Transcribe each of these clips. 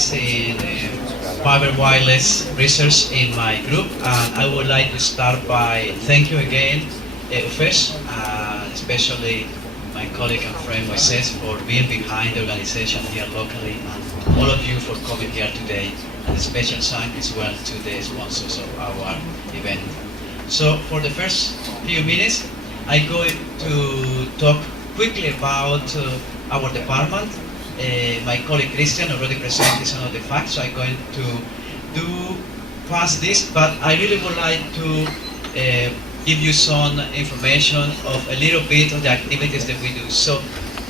specialist in fiber wireless research in my group, and I would like to start by thank you again, Ufesh, especially my colleague and friend Moises for being behind the organization here locally, and all of you for coming here today, and a special thank as well to the sponsors of our event. So for the first few minutes, I'm going to talk quickly about our department. My colleague Christian already presented some of the facts, so I'm going to do past this, but I really would like to give you some information of a little bit of the activities that we do. So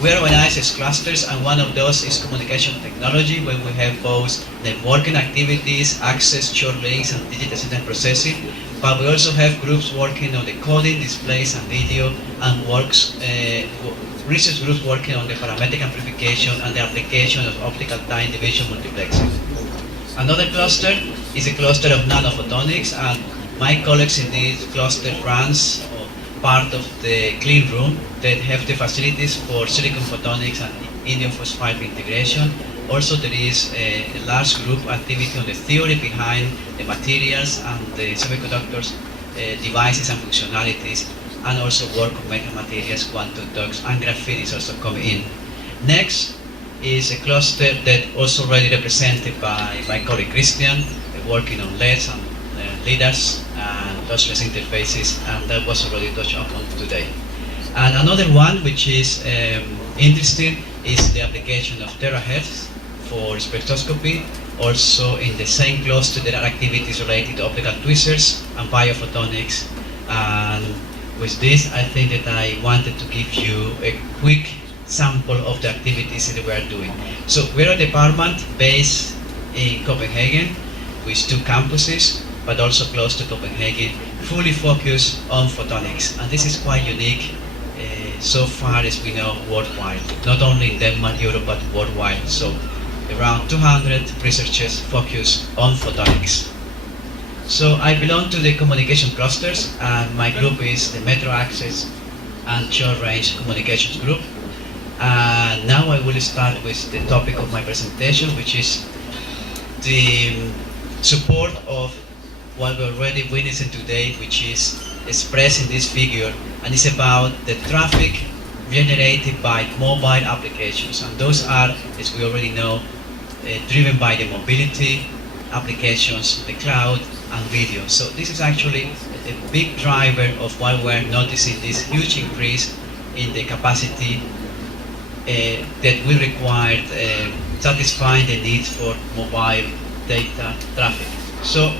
we are organized as clusters, and one of those is communication technology, where we have both networking activities, access, short links, and digital signal processing. But we also have groups working on the coding, displays, and video, and research groups working on the parametric amplification and the application of optical time division multiplexing. Another cluster is a cluster of nanophotonics, and my colleagues in this cluster runs part of the clean room that have the facilities for silicon photonics and indium phosphide integration. Also, there is a large group activity on the theory behind the materials and the semiconductors, devices and functionalities, and also work on metamaterials, quantum dots, and graphene is also coming in. Next is a cluster that also already represented by my colleague Christian, working on LEDs and LIDARs and touchless interfaces, and that was already touched upon today. And another one which is interesting is the application of terahertz for spectroscopy. Also in the same cluster there are activities related to optical tweezers and biophotonics, and with this I think that I wanted to give you a quick sample of the activities that we are doing. So we're a department based in Copenhagen with 2 campuses, but also close to Copenhagen, fully focused on photonics. And this is quite unique so far as we know worldwide, not only in Denmark, Europe, but worldwide. So around 200 researchers focused on photonics. So I belong to the communication clusters, and my group is the Metro Access and Short Range Communications Group. And now I will start with the topic of my presentation, which is the support of what we're already witnessing today, which is expressed in this figure, and it's about the traffic generated by mobile applications. And those are, as we already know, driven by the mobility applications, the cloud, and video. So this is actually a big driver of why we're noticing this huge increase in the capacity that will require satisfying the needs for mobile data traffic. So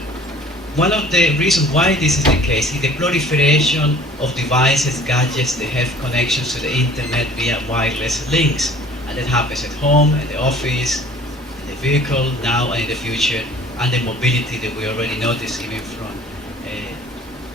one of the reasons why this is the case is the proliferation of devices, gadgets that have connections to the internet via wireless links. And that happens at home, at the office, in the vehicle, now and in the future, and the mobility that we already noticed even from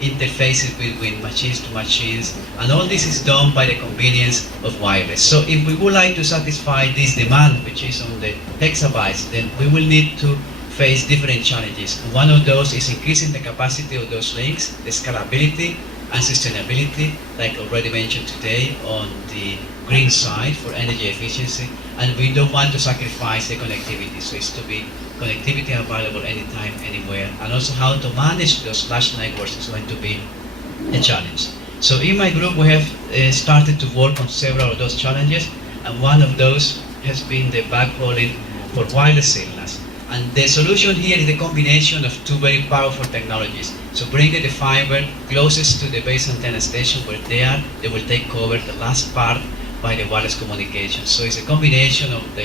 interfaces between machines to machines. And all this is done by the convenience of wireless. So if we would like to satisfy this demand, which is on the hexabytes, then we will need to face different challenges. And one of those is increasing the capacity of those links, the scalability and sustainability, like already mentioned today, on the green side for energy efficiency. And we don't want to sacrifice the connectivity, so it's to be connectivity available anytime, anywhere. And also how to manage those large networks is going to be a challenge. So in my group we have started to work on several of those challenges, and one of those has been the backhauling for wireless signals. And the solution here is the combination of 2 very powerful technologies. So bringing the fiber closest to the base antenna station where they will take over the last part by the wireless communication. So it's a combination of the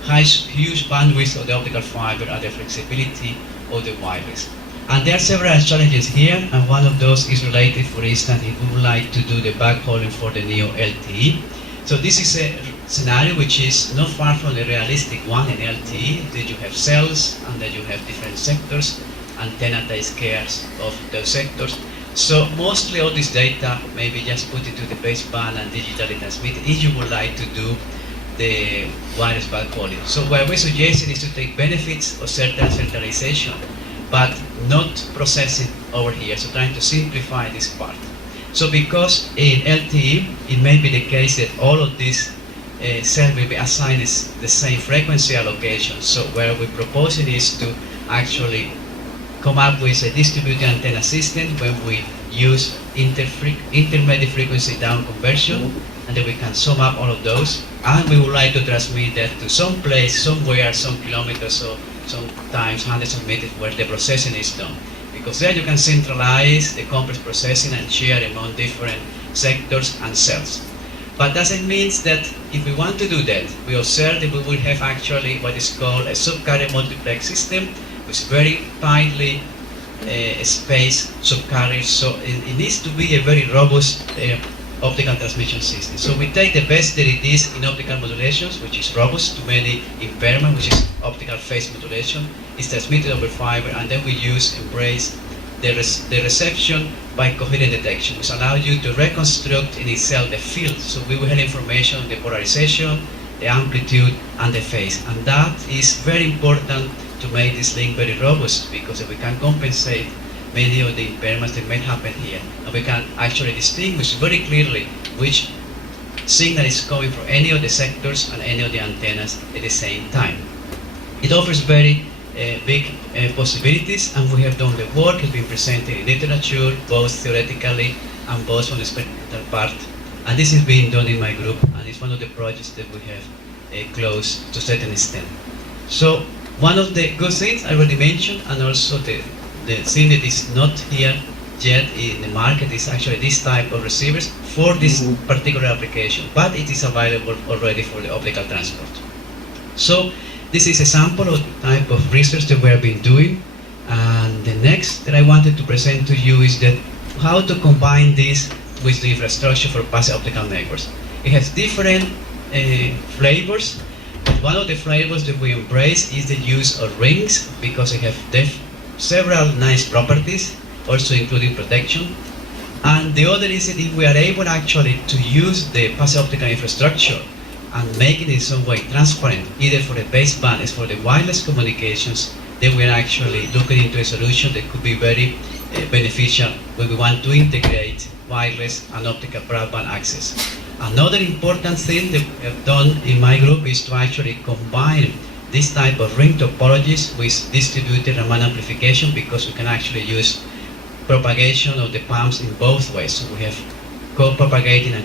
huge bandwidth of the optical fiber and the flexibility of the wireless. And there are several challenges here, and one of those is related, for instance, if we would like to do the backhauling for the new LTE. So this is a scenario which is not far from the realistic one in LTE, that you have cells and that you have different sectors, antenna takes care of those sectors. So mostly all this data may be just put into the baseband and digitally transmitted if you would like to do the wireless backhauling. So what we're suggesting is to take benefits of certain centralization, but not processing over here, so trying to simplify this part. So because in LTE, it may be the case that all of these cell will be assigned the same frequency allocation. So where we propose it is to actually come up with a distributed antenna system when we use intermediate frequency down conversion, and then we can sum up all of those, and we would like to transmit that to some place, somewhere, some kilometers, or sometimes hundreds of meters where the processing is done. Because there you can centralize the complex processing and share among different sectors and cells. But doesn't mean that if we want to do that, we observe that we will have actually what is called a subcarrier multiplex system, which is very tightly spaced subcarrier. So it needs to be a very robust optical transmission system. So we take the best that it is in optical modulations, which is robust to many impairment, which is optical phase modulation. It's transmitted over fiber, and then we embrace the reception by coherent detection, which allows you to reconstruct in itself the field. So we will have information on the polarization, the amplitude, and the phase. And that is very important to make this link very robust, because if we can compensate many of the impairments that may happen here, and we can actually distinguish very clearly which signal is coming from any of the sectors and any of the antennas at the same time. It offers very big possibilities, and we have done the work. It's been presented in literature, both theoretically and both from the experimental part. And this is being done in my group, and it's one of the projects that we have closed to a certain extent. So one of the good things I already mentioned, and also the thing that is not here yet in the market, is actually this type of receivers for this particular application, but it is available already for the optical transport. So this is a sample of the type of research that we have been doing, and the next that I wanted to present to you is that how to combine this with the infrastructure for passive optical networks. It has different flavors. One of the flavors that we embrace is the use of rings, because they have several nice properties, also including protection. And the other is that if we are able actually to use the passive optical infrastructure and make it in some way transparent, either for the baseband as for the wireless communications, then we are actually looking into a solution that could be very beneficial when we want to integrate wireless and optical broadband access. Another important thing that we have done in my group is to actually combine this type of ring topologies with distributed Raman amplification, because we can actually use propagation of the pumps in both ways. So we have co-propagating and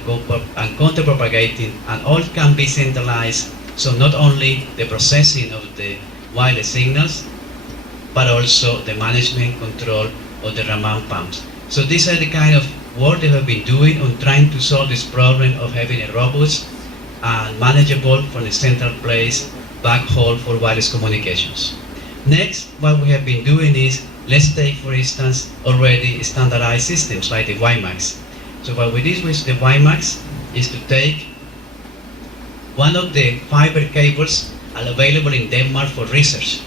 counter-propagating, and all can be centralized. So not only the processing of the wireless signals, but also the management control of the Raman pumps. So these are the kind of work that we have been doing on trying to solve this problem of having a robust and manageable from the central place backhaul for wireless communications. Next, what we have been doing is, let's take for instance already standardized systems like the WiMAX. So what we did with the WiMAX is to take one of the fiber cables available in Denmark for research.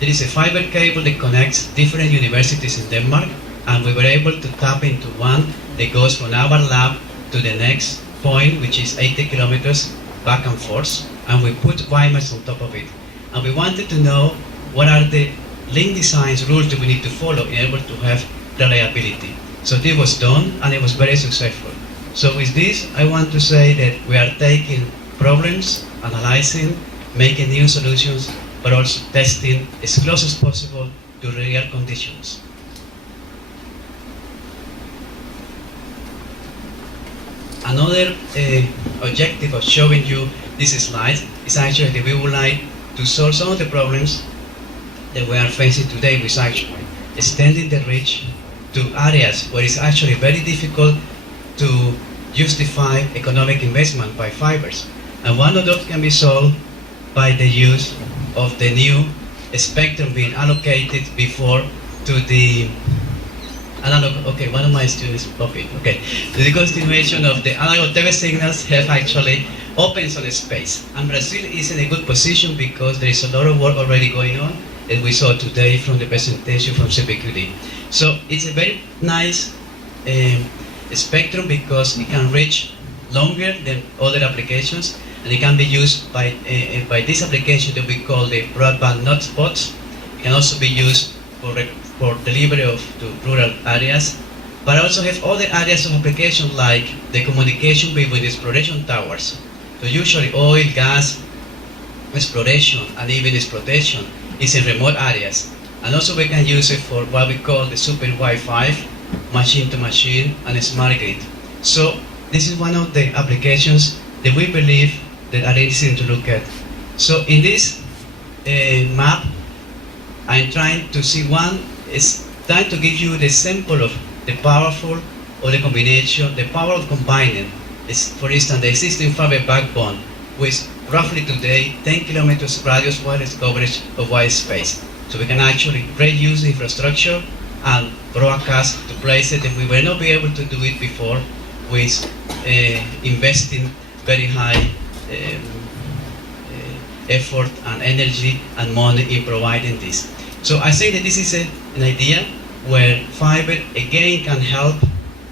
There is a fiber cable that connects different universities in Denmark, and we were able to tap into one that goes from our lab to the next point, which is 80 kilometers back and forth, and we put WiMAX on top of it. And we wanted to know what are the link designs rules that we need to follow in order to have reliability. So this was done, and it was very successful. So with this, I want to say that we are taking problems, analyzing, making new solutions, but also testing as close as possible to real conditions. Another objective of showing you this slide is actually that we would like to solve some of the problems that we are facing today, with actually extending the reach to areas where it's actually very difficult to justify economic investment by fibers. And one of those can be solved by the use of the new spectrum being allocated before to the analog. Okay, one of my students copied. Okay, the continuation of the analog TV signals have actually opened on the space, and Brazil is in a good position because there is a lot of work already going on, as we saw today from the presentation from CPQD. So it's a very nice spectrum because it can reach longer than other applications, and it can be used by this application that we call the broadband not spots. It can also be used for delivery to rural areas, but also have other areas of application like the communication between the exploration towers. So usually oil, gas, exploration, and even exploitation is in remote areas. And also we can use it for what we call the super Wi-Fi, machine to machine, and smart grid. So this is one of the applications that we believe that are interesting to look at. So in this map, I'm trying to see one is trying to give you the sample of the powerful or the combination, the power of combining is, for instance, the existing fiber backbone with roughly today 10 kilometers radius wireless coverage of white space. So we can actually reuse the infrastructure and broadcast to places that we were not be able to do it before with investing very high effort and energy and money in providing this. So I think that this is an idea where fiber again can help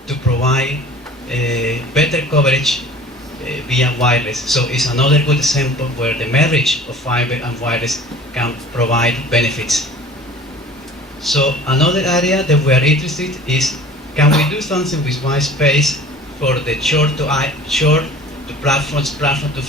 to provide better coverage via wireless. So it's another good example where the marriage of fiber and wireless can provide benefits. So another area that we are interested is, can we do something with white space for the short to platforms, platform to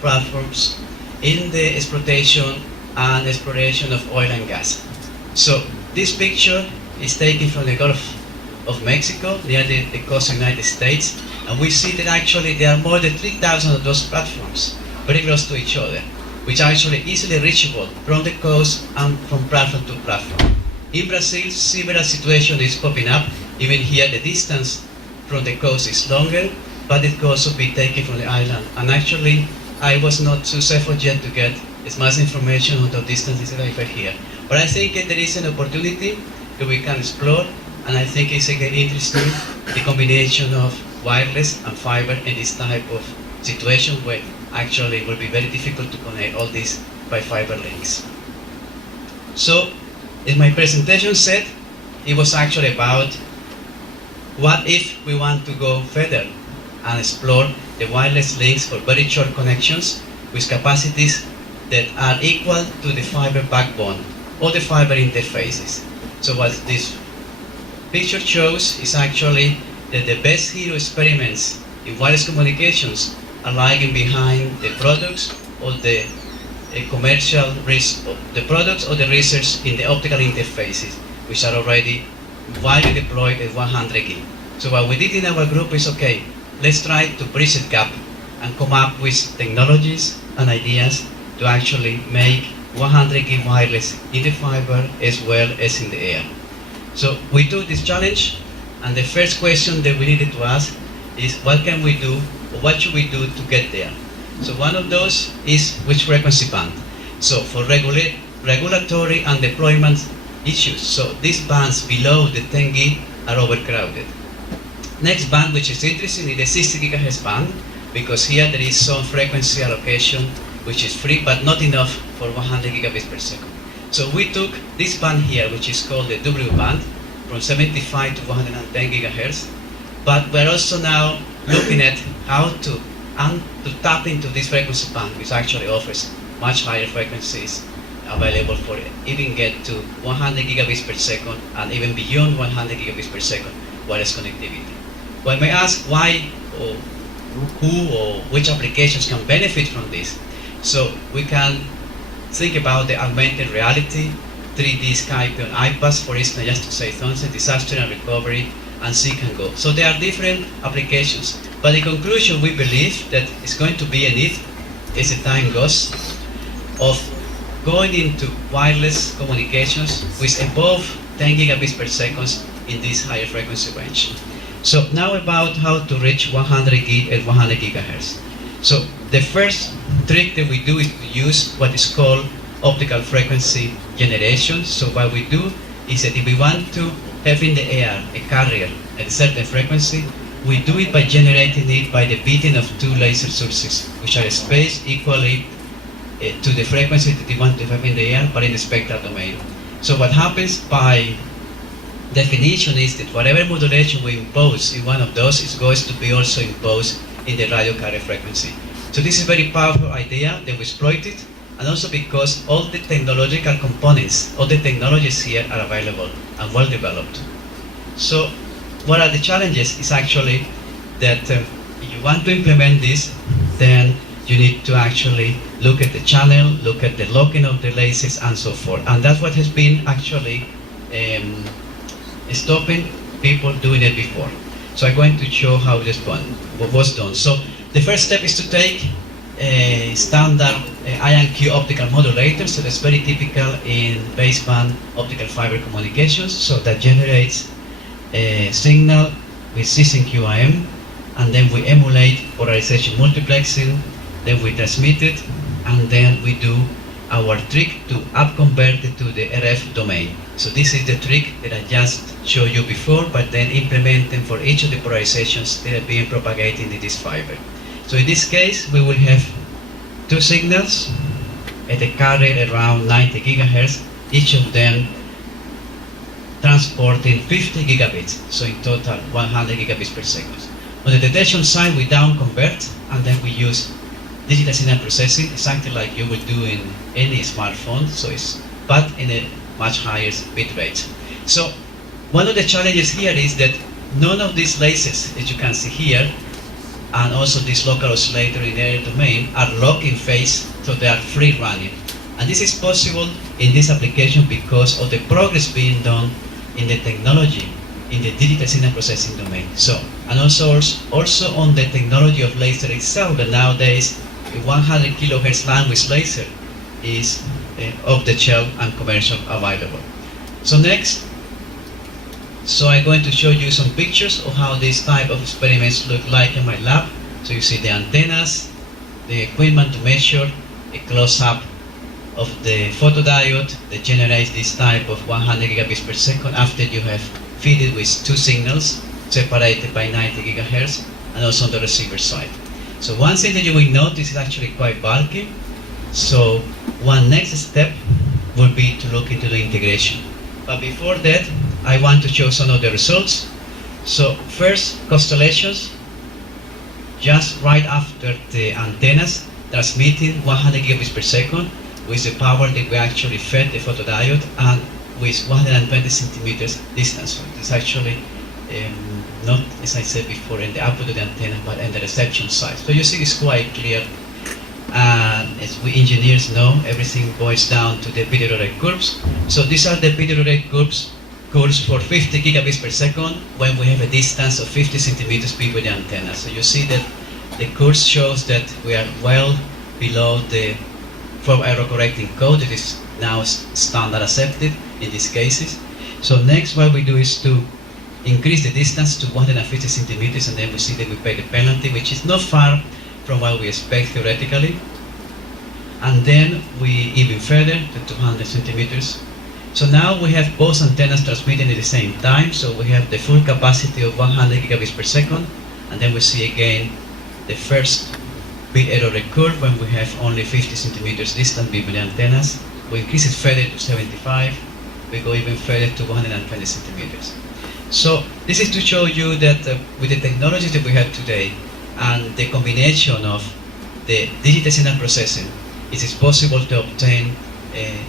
platforms in the exploitation and exploration of oil and gas. So this picture is taken from the Gulf of Mexico, near the coast of the United States, and we see that actually there are more than 3,000 of those platforms very close to each other, which are actually easily reachable from the coast and from platform to platform. In Brazil, similar situation is popping up. Even here the distance from the coast is longer, but it could also be taken from the island. And actually, I was not successful yet to get as much information on the distances that I have here. But I think there is an opportunity that we can explore, and I think it's again interesting, the combination of wireless and fiber in this type of situation where actually it will be very difficult to connect all these by fiber links. So, as my presentation said, it was actually about what if we want to go further and explore the wireless links for very short connections with capacities that are equal to the fiber backbone or the fiber interfaces. So what this picture shows is actually that the best hero experiments in wireless communications are lagging behind the products or the commercial risk, the products or the research in the optical interfaces, which are already widely deployed at 100 gig. So what we did in our group is, okay, let's try to bridge the gap and come up with technologies and ideas to actually make 100 gig wireless in the fiber as well as in the air. So we took this challenge, and the first question that we needed to ask is, what can we do, or what should we do to get there? So one of those is which frequency band. So for regulatory and deployment issues, so these bands below the 10 gig are overcrowded. Next band, which is interesting, is the 60 GHz band, because here there is some frequency allocation which is free but not enough for 100 gigabits per second. So we took this band here, which is called the W band, from 75 to 110 gigahertz, but we're also now looking at how to tap into this frequency band, which actually offers much higher frequencies available for even get to 100 gigabits per second and even beyond 100 gigabits per second wireless connectivity. One may ask why or who or which applications can benefit from this. So we can think about the augmented reality, 3D Skype on iPads, for instance, just to say something, disaster and recovery, and Seek and Go. So there are different applications. But the conclusion, we believe that it's going to be a need, as the time goes, of going into wireless communications with above 10 gigabits per second in this higher frequency range. So now about how to reach 100 gig and 100 gigahertz. So the first trick that we do is to use what is called optical frequency generation. So what we do is that if we want to have in the air a carrier at a certain frequency, we do it by generating it by the beating of two laser sources, which are spaced equally to the frequency that we want to have in the air, but in the spectral domain. So what happens by definition is that whatever modulation we impose in one of those is going to be also imposed in the radio carrier frequency. So this is a very powerful idea that we exploited, and also because all the technological components, all the technologies here are available and well developed. So what are the challenges is actually that if you want to implement this, then you need to actually look at the channel, look at the locking of the laces, and so forth. And that's what has been actually stopping people doing it before. So I'm going to show how this one was done. So the first step is to take a standard INQ optical modulator. So that's very typical in baseband optical fiber communications. So that generates a signal with cis and QAM, and then we emulate polarization multiplexing, then we transmit it, and then we do our trick to upconvert it to the RF domain. So this is the trick that I just showed you before, but then implementing for each of the polarizations that are being propagated in this fiber. So in this case, we will have two signals at a carrier around 90 gigahertz, each of them transporting 50 gigabits, so in total 100 gigabits per second. On the detection side, we down convert, and then we use digital signal processing, exactly like you would do in any smartphone, but in a much higher bit rate. So one of the challenges here is that none of these laces that you can see here, and also this local oscillator in the area domain, are locked in phase, so they are free running. And this is possible in this application because of the progress being done in the technology in the digital signal processing domain. So, and also on the technology of laser itself, that nowadays a 100 kilohertz language laser is off the shelf and commercial available. So next, so I'm going to show you some pictures of how this type of experiments look like in my lab. So you see the antennas, the equipment to measure, a close-up of the photodiode that generates this type of 100 gigabits per second after you have fed it with two signals separated by 90 gigahertz, and also on the receiver side. So one thing that you will notice is actually quite bulky. So one next step would be to look into the integration. But before that, I want to show some of the results. So first, constellations, just right after the antennas transmitting 100 gigabits per second with the power that we actually fed the photodiode and with 120 centimeters distance. So it's actually not, as I said before, in the output of the antenna, but in the reception side. So you see it's quite clear. And as we engineers know, everything boils down to the period rate curves. So these are the period rate curves for 50 gigabits per second when we have a distance of 50 centimeters between the antenna. So you see that the curve shows that we are well below the for error correcting code that is now standard accepted in these cases. So next what we do is to increase the distance to 150 centimeters, and then we see that we pay the penalty, which is not far from what we expect theoretically. And then we even further to 200 centimeters. So now we have both antennas transmitting at the same time, so we have the full capacity of 100 gigabits per second, and then we see again the first bit error rate curve when we have only 50 centimeters distance between the antennas. We increase it further to 75, we go even further to 120 centimeters. So this is to show you that with the technologies that we have today and the combination of the digital signal processing, it is possible to obtain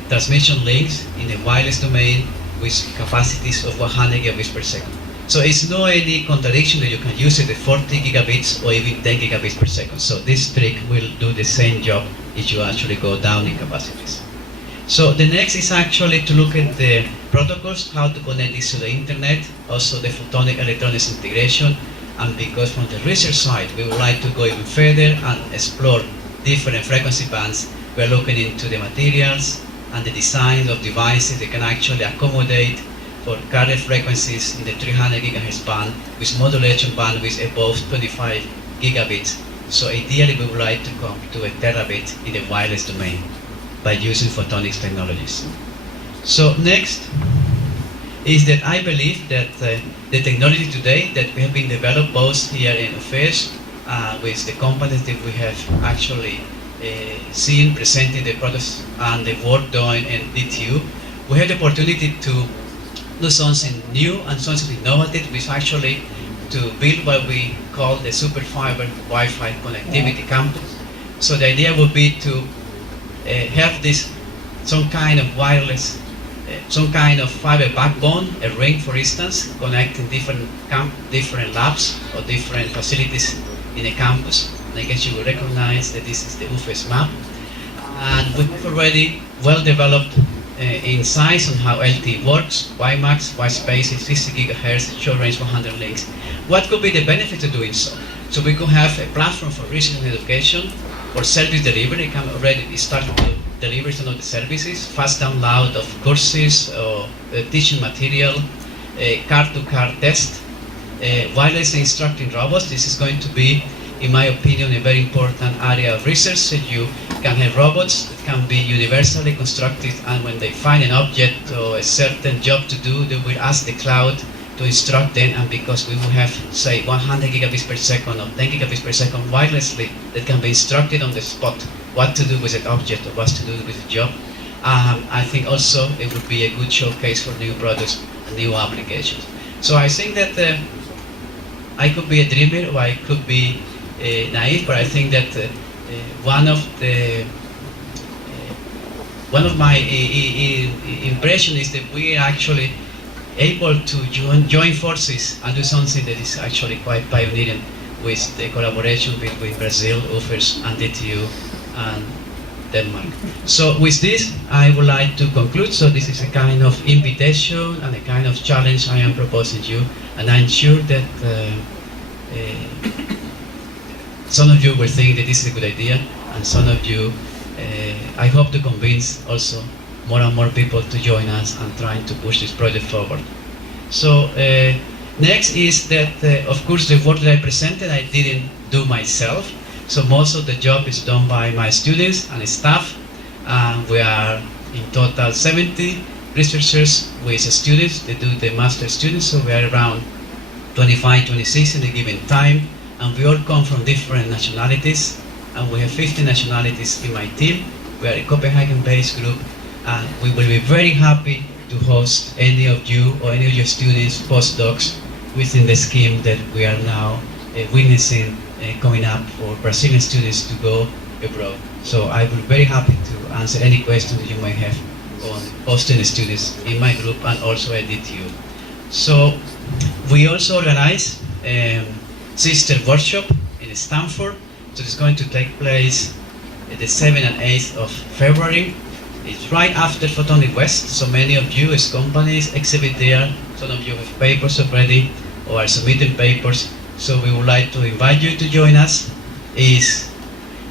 transmission links in the wireless domain with capacities of 100 gigabits per second. So it's no any contradiction that you can use it at 40 gigabits or even 10 gigabits per second. So this trick will do the same job if you actually go down in capacities. So the next is actually to look at the protocols, how to connect this to the internet, also the photonic electronics integration, and because from the research side we would like to go even further and explore different frequency bands, we're looking into the materials and the design of devices that can actually accommodate for carrier frequencies in the 300 gigahertz band with modulation bandwidth above 25 gigabits. So ideally we would like to come to a terabit in the wireless domain by using photonics technologies. So next is that I believe that the technology today that we have been developed both here in UFES with the companies that we have actually seen presenting the products and the work done in DTU, we have the opportunity to do something new and something innovative, which actually to build what we call the super fiber Wi-Fi connectivity campus. So the idea would be to have this some kind of wireless, some kind of fiber backbone, a ring for instance, connecting different labs or different facilities in a campus. I guess you will recognize that this is the UFES map. And we have already well-developed insights on how LTE works, WiMAX, white spaces, 50 GHz, short range 100 links. What could be the benefit of doing so? So we could have a platform for research and education, or service delivery. It can already start to deliver some of the services, fast download of courses or teaching material, car-to-car test, wireless instructing robots. This is going to be, in my opinion, a very important area of research. So you can have robots that can be universally constructed, and when they find an object or a certain job to do, they will ask the cloud to instruct them, and because we will have, say, 100 gigabits per second or 10 gigabits per second wirelessly that can be instructed on the spot what to do with an object or what to do with a job. I think also it would be a good showcase for new products and new applications. So I think that I could be a dreamer or I could be naive, but I think that one of my impressions is that we are actually able to join forces and do something that is actually quite pioneering with the collaboration between Brazil, UFES, and DTU, and Denmark. So with this, I would like to conclude. So this is a kind of invitation and a kind of challenge I am proposing you, and I'm sure that some of you will think that this is a good idea, and some of you, I hope to convince also more and more people to join us and trying to push this project forward. So next is that, of course, the work that I presented I didn't do myself. So most of the job is done by my students and staff. We are in total 70 researchers with students. They do the master students, so we are around 25, 26 in a given time. And we all come from different nationalities. And we have 50 nationalities in my team. We are a Copenhagen-based group. And we will be very happy to host any of you or any of your students, postdocs, within the scheme that we are now witnessing coming up for Brazilian students to go abroad. So I will be very happy to answer any questions that you might have on hosting students in my group and also at DTU. So we also organize sister workshop in Stanford. So it's going to take place the 7th and 8th of February. It's right after Photonic West, so many of you as companies exhibit there. Some of you have papers already or are submitting papers. So we would like to invite you to join us. It's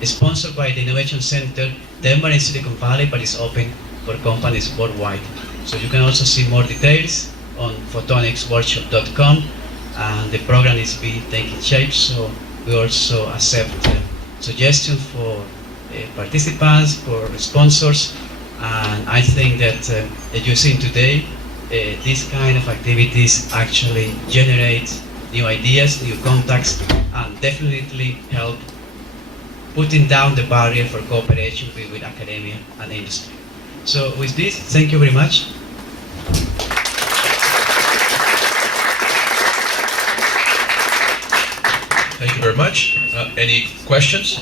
sponsored by the Innovation Center, Denver and Silicon Valley, but it's open for companies worldwide. So you can also see more details on photonicsworkshop.com, and the program is being taking shape. So we also accept suggestions for participants, for sponsors. And I think that, as you've seen today, these kind of activities actually generate new ideas, new contacts, and definitely help putting down the barrier for cooperation with academia and industry. So with this, thank you very much. Thank you very much. Any questions?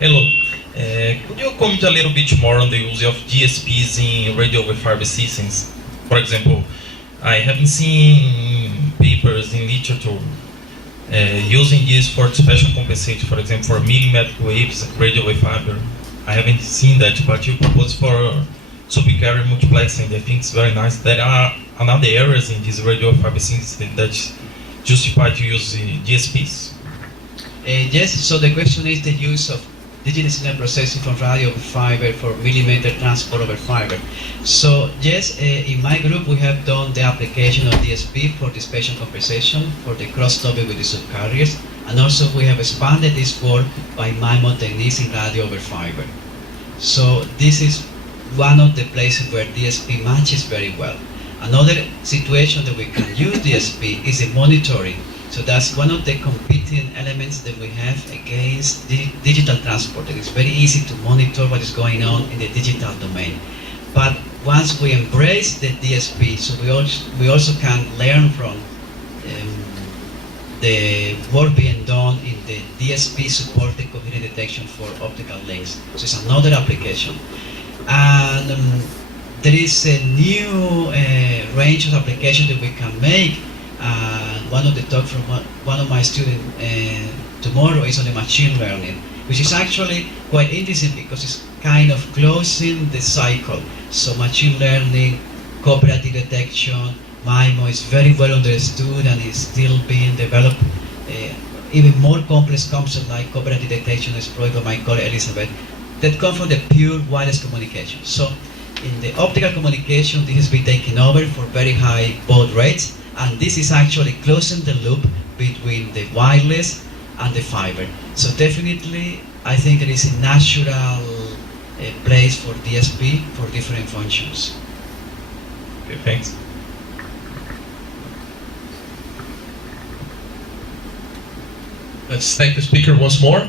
Hello. Could you comment a little bit more on the use of DSPs in radio wave fiber systems? For example, I haven't seen papers in literature using this for special compensation, for example, for millimetric waves, radio wave fiber. I haven't seen that, but you propose for sub-carrier multiplexing. I think it's very nice. There are another areas in these radio wave fiber systems that justify to use DSPs. Yes, so the question is the use of digital signal processing from radio over fiber for millimeter transport over fiber. So yes, in my group we have done the application of DSP for the spatial compensation for the cross-topic with the subcarriers, and also we have expanded this work by MIMO techniques in radio over fiber. So this is one of the places where DSP matches very well. Another situation that we can use DSP is the monitoring. So that's one of the competing elements that we have against digital transport. It is very easy to monitor what is going on in the digital domain. But once we embrace the DSP, so we also can learn from the work being done in the DSP supported coherent detection for optical links. So it's another application. And there is a new range of applications that we can make. One of the talk from one of my students tomorrow is on the machine learning, which is actually quite interesting because it's kind of closing the cycle. So machine learning, cooperative detection, MIMO is very well understood and is still being developed. Even more complex concepts like cooperative detection explored by my colleague Elizabeth that come from the pure wireless communication. So in the optical communication, this has been taken over for very high baud rates, and this is actually closing the loop between the wireless and the fiber. So definitely, I think there is a natural place for DSP for different functions. Okay, thanks. Let's thank the speaker once more.